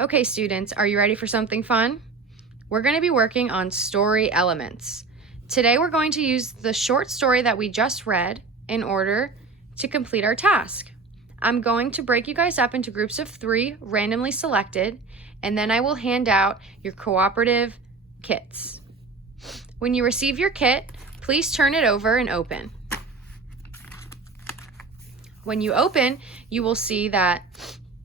Okay, students, are you ready for something fun? We're going to be working on story elements. Today we're going to use the short story that we just read in order to complete our task. I'm going to break you guys up into groups of 3, randomly selected, and then I will hand out your cooperative kits. When you receive your kit, please turn it over and open. When you open, you will see that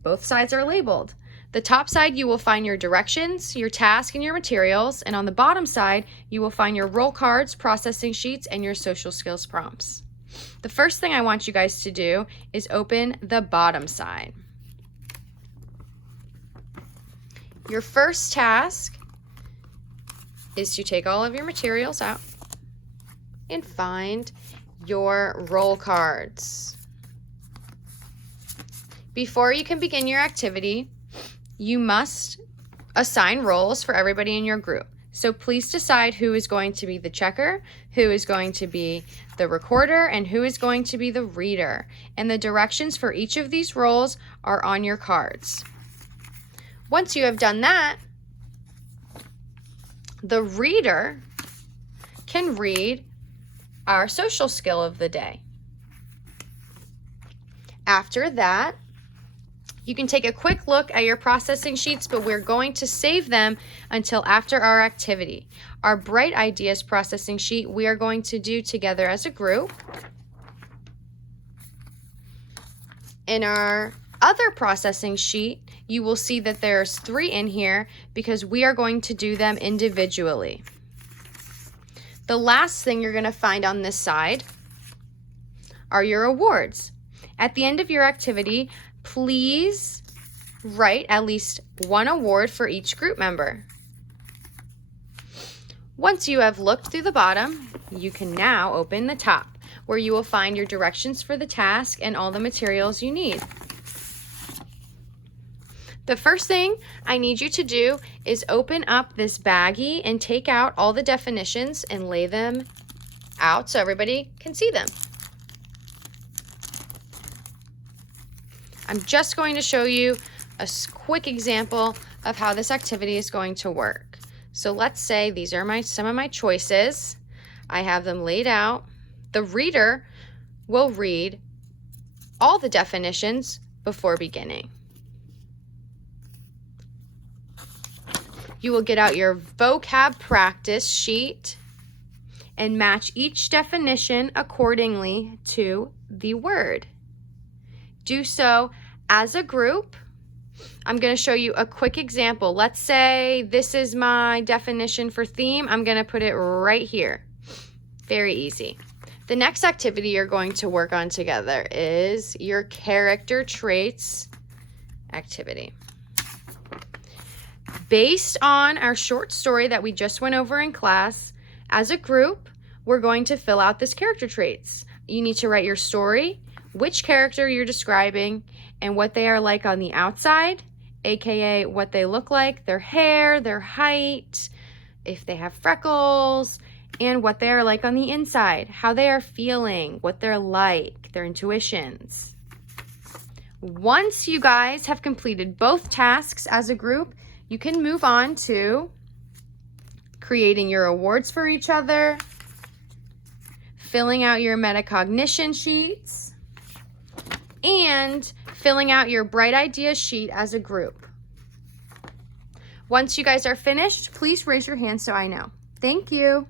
both sides are labeled. The top side, you will find your directions, your task, and your materials, and on the bottom side, you will find your roll cards, processing sheets, and your social skills prompts. The first thing I want you guys to do is open the bottom side. Your first task is to take all of your materials out and find your roll cards. Before you can begin your activity, you must assign roles for everybody in your group. So please decide who is going to be the checker, who is going to be the recorder, and who is going to be the reader. And the directions for each of these roles are on your cards. Once you have done that, the reader can read our social skill of the day. After that, you can take a quick look at your processing sheets, but we're going to save them until after our activity. Our Bright Ideas processing sheet we are going to do together as a group. In our other processing sheet, you will see that there's 3 in here because we are going to do them individually. The last thing you're going to find on this side are your awards. At the end of your activity, please write at least 1 award for each group member. Once you have looked through the bottom, you can now open the top, where you will find your directions for the task and all the materials you need. The first thing I need you to do is open up this baggie and take out all the definitions and lay them out so everybody can see them. I'm just going to show you a quick example of how this activity is going to work. So let's say these are some of my choices. I have them laid out. The reader will read all the definitions before beginning. You will get out your vocab practice sheet and match each definition accordingly to the word. Do so as a group. I'm going to show you a quick example. Let's say this is my definition for theme. I'm going to put it right here. Very easy. The next activity you're going to work on together is your character traits activity. Based on our short story that we just went over in class, as a group, we're going to fill out this character traits. You need to write your story, which character you're describing, and what they are like on the outside, aka what they look like, their hair, their height, if they have freckles, and what they are like on the inside, how they are feeling, what they're like, their intuitions. Once you guys have completed both tasks as a group, you can move on to creating your awards for each other, filling out your metacognition sheets, and filling out your Bright Ideas sheet as a group. Once you guys are finished, please raise your hand so I know. Thank you.